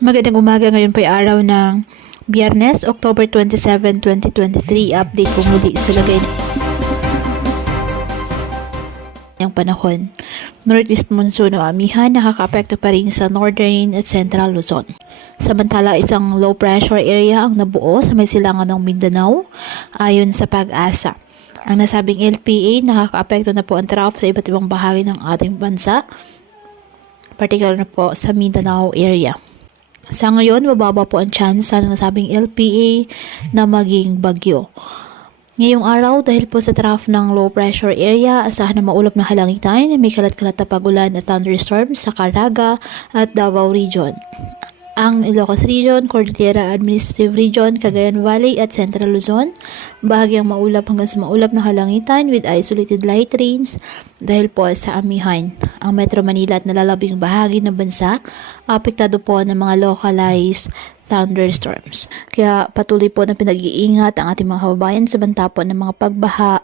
Magandang umaga, ngayon po ay araw ng Biyernes, October 27, 2023. Update po muli sa lagay ng panahon. Northeast monsoon o amihan nakaka-apekto pa rin sa Northern at Central Luzon. Samantala, isang low pressure area ang nabuo sa may silangan ng Mindanao ayon sa Pag-asa. Ang nasabing LPA nakaka-apekto na po ang trough sa iba't ibang bahagi ng ating bansa, particular na po sa Mindanao area. Sa ngayon, mababa po ang chance ng nasabing LPA na maging bagyo. Ngayong araw, dahil po sa trough ng low pressure area, asahan na maulap na kalangitan, may kalat-kalat na pagulan at thunderstorms sa Caraga at Davao Region. Ang Ilocos Region, Cordillera Administrative Region, Cagayan Valley at Central Luzon, bahagyang maulap hanggang sa maulap na kalangitan with isolated light rains dahil po sa amihan. Ang Metro Manila at nalalabing bahagi ng bansa, apektado po ng mga localized thunderstorms. Kaya patuloy po na pinag-iingat ang ating mga kababayan sa banta po ng mga pagbaha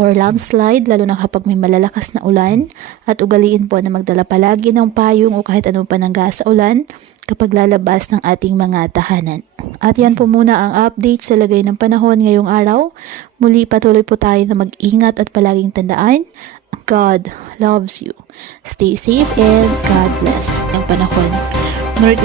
or landslide, lalo na kapag may malalakas na ulan, at ugaliin po na magdala palagi ng payong o kahit anong panangga sa ulan kapag lalabas ng ating mga tahanan. At yan po muna ang update sa lagay ng panahon ngayong araw. Muli patuloy po tayo na mag-ingat at palaging tandaan, God loves you. Stay safe and God bless. Ang panahon.